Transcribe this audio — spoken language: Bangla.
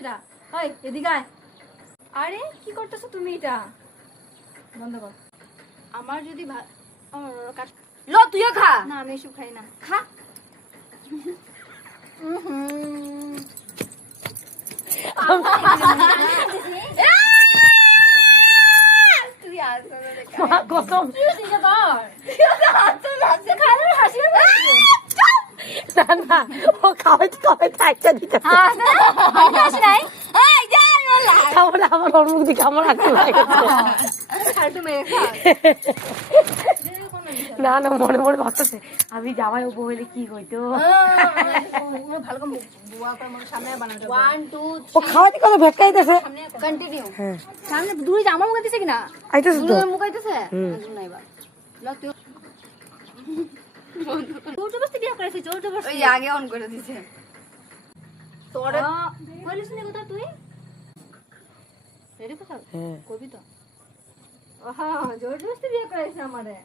এদিকে আয়। আরে কি করতেছো তুমি? এটা বন্ধ কর। আমার যদি লো তুইও খা। না আমি এসব খাই না। খা। তুই আসলে কসম কি হইছে তোর? খালি হাসি পাচ্ছে। না না ও খাওয়াইতে একটা দিতে হাসি নাই। এই যা বলা। তারপরে আমার ওর মুখ দিকে আমার হাসি লাগে খালতু মেয়ে খা। না না মনে মনে ভাবতেছে আমি জামাই উপর হইলে কি হইতো। ভালো করে বুয়া করে মনে সামনে বানাতে 1 2 ও খাওয়াইতে কথা ভেটকাইতেছে। কন্টিনিউ। হ্যাঁ সামনে দূরে আমার মুখ দিছে কিনা? আইতেছে তো দুলো মুখ আইতেছে। হুম। নাইবা। লো তুই জোর জবরদস্তি বিয়ে করেছিস, জোর জবরদস্তি। ওই আগে অন করে দিছে। তোরে বলিস নি কথা তুই? রেডি কথা হ্যাঁ কবি তো। আহা জোর জবরদস্তি বিয়ে করেছিস আমারে।